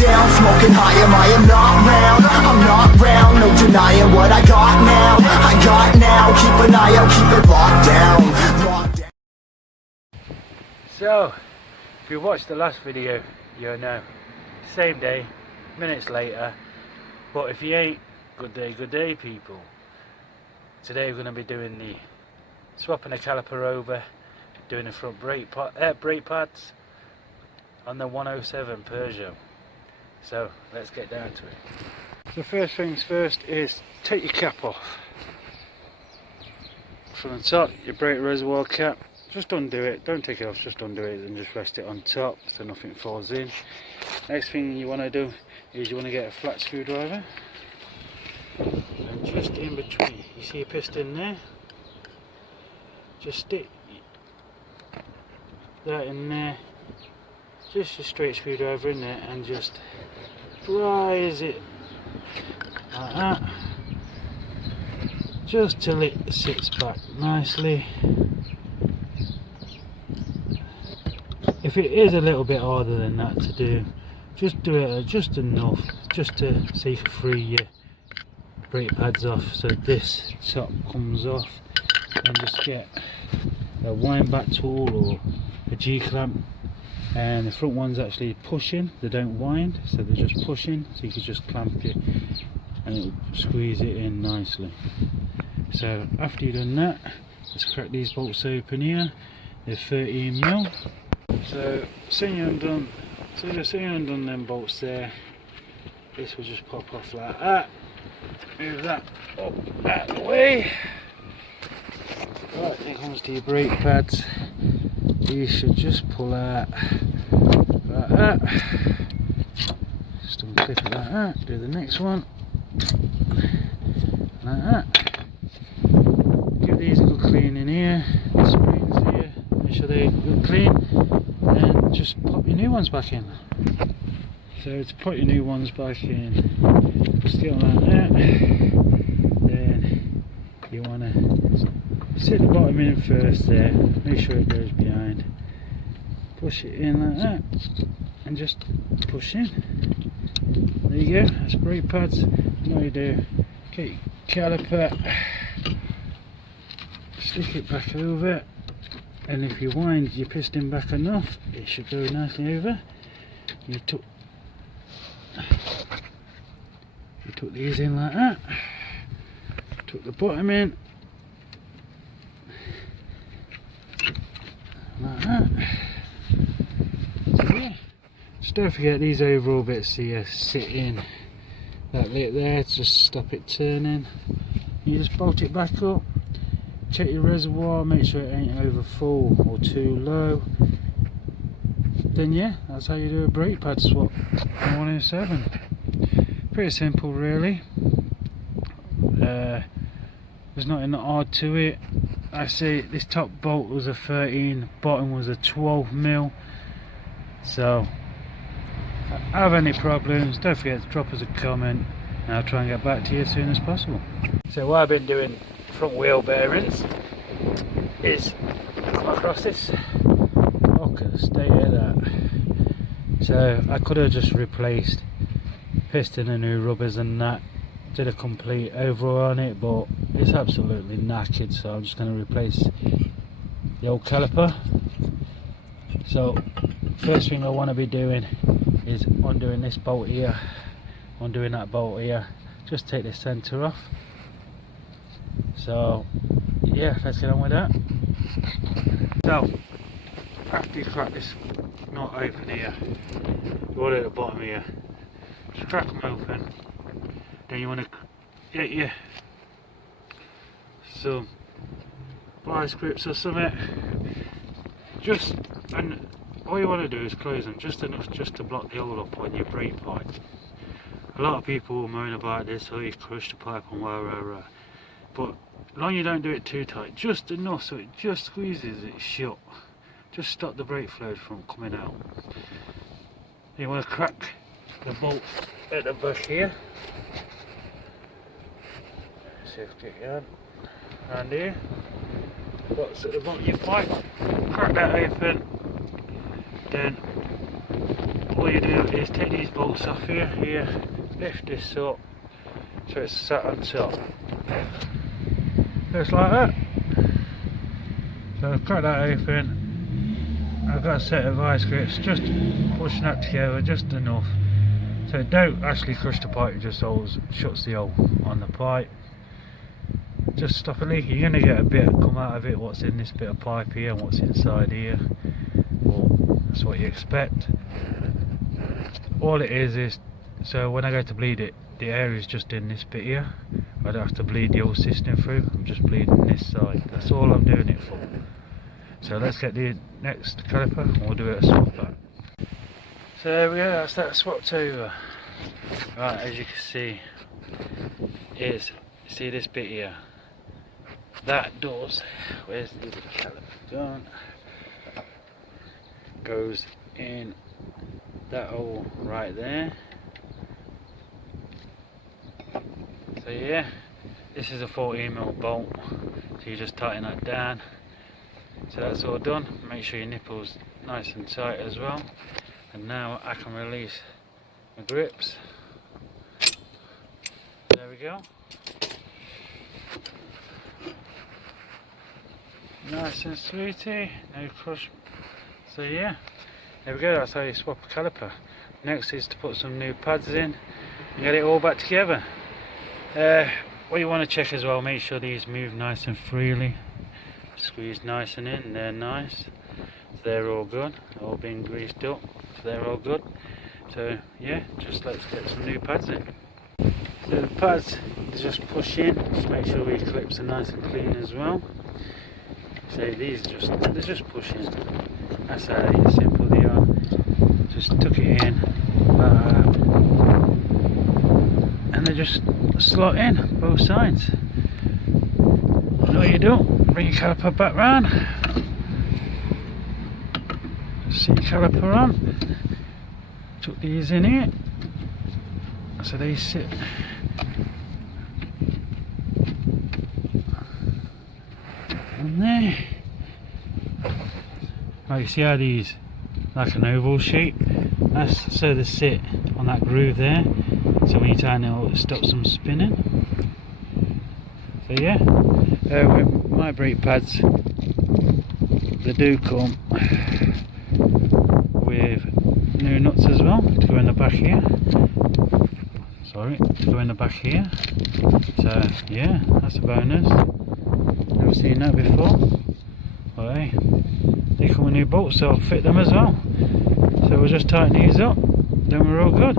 down, smoking high, I am not round. I'm not round, no denying what I got now. I got now, keep an eye out, keep it locked down, locked down. So, if you watched the last video, you'll know. Same day, minutes later. But if you ain't, good day people. Today we're going to be doing the swapping the caliper over, doing the front brake pads on the 107 Peogeot. So let's get down to it. So first things first is take your cap off. From the top, your brake reservoir cap, just undo it, don't take it off, just undo it and just rest it on top so nothing falls in. Next thing you want to do is you want to get a flat screwdriver and just in between, you see a piston there, just stick that in there, just a straight screwdriver in there and just rise it like that, just till it sits back nicely. If it is a little bit harder than that to do, just do it just enough, just to see if you free your brake pads off, so this top comes off, and just get a wind back tool or a G-clamp, and the front one's actually pushing, they don't wind, so they're just pushing, so you can just clamp it and it'll squeeze it in nicely. So after you've done that, let's crack these bolts open here. They're 13mm. So soon you're undone, them bolts there, this will just pop off like that. Move that up out of the way. Right, then comes to your brake pads. These should just pull out like that. Just unclip it like that. Do the next one like that. Give these a good clean in here. The springs here. Make sure they're good clean. And just pop your new ones back in. So to put your new ones back in, just get on like that. Then you want to sit the bottom in first there, make sure it goes behind. Push it in like that, and just push in. There you go, that's brake pads. Now you do, get your caliper, stick it back over, and if you wind your piston back enough, it should go nicely over. You took these in like that, took the bottom in like that. So yeah, just don't forget these overall bits here sit in that lip there, just stop it turning. You just bolt it back up, check your reservoir, make sure it ain't over full or too low. Then yeah, that's how you do a brake pad swap on 107. Pretty simple really. There's nothing hard to it. I see this top bolt was a 13, bottom was a 12mm. So if I have any problems, don't forget to drop us a comment and I'll try and get back to you as soon as possible. So what I've been doing front wheel bearings is come across this. Look at the state of that. So I could have just replaced piston and new rubbers and that, did a complete overhaul on it, but it's absolutely knackered, so I'm just going to replace the old caliper. So first thing I want to be doing is undoing this bolt here, undoing that bolt here, just take the centre off. So yeah, let's get on with that. So after you crack this nut open here, right at the bottom here, just crack them open. Then you want to get your some vice grips or something, and all you want to do is close them just enough just to block the hole up on your brake pipe. A lot of people will moan about this, or you crush the pipe and whatever, but as long as you don't do it too tight, just enough so it just squeezes it shut, just stop the brake fluid from coming out. You want to crack the bolt at the back here. See if you can, and here, what's at the bottom of your pipe, crack that open, then all you do is take these bolts off here, lift this up so it's sat on top, just like that. So I've cut that open. I've got a set of vice grips, just pushing that together just enough so it don't actually crush the pipe, it just shuts the hole on the pipe. Just stop a leak. You're going to get a bit come out of it, what's in this bit of pipe here and what's inside here. Well, that's what you expect. All it is so when I go to bleed it, the air is just in this bit here. I don't have to bleed the whole system through, I'm just bleeding this side. That's all I'm doing it for. So let's get the next caliper and we'll do a swap back. So there we go, that's that swapped over. Right, as you can see, see this bit here? That does, where's the caliper gone? Goes in that hole right there. So yeah, this is a 14mm bolt, so you just tighten that down. So that's all done. Make sure your nipple's nice and tight as well. And now I can release my grips. There we go. Nice and sweetie, no crush. So yeah, there we go, that's how you swap a caliper. Next is to put some new pads in and get it all back together. What you want to check as well, make sure these move nice and freely. Squeeze nice and in, they're nice. So they're all good, all been greased up, so they're all good. So yeah, just let's get some new pads in. So the pads, just push in, just make sure your clips are nice and clean as well. So these they just push in. That's how simple they are. Just tuck it in, and they just slot in both sides. And all you do, bring your caliper back round. See your caliper on. Tuck these in here, so they sit. And there. Like you see how these, like an oval shape, that's so they sit on that groove there, so when you tighten it up it stops them spinning. So yeah, with my brake pads, they do come with new nuts as well to go in the back here. Sorry, to go in the back here. So yeah, that's a bonus. Never seen that before. Well, hey, they come with new bolts, so I'll fit them as well. So we'll just tighten these up, then we're all good.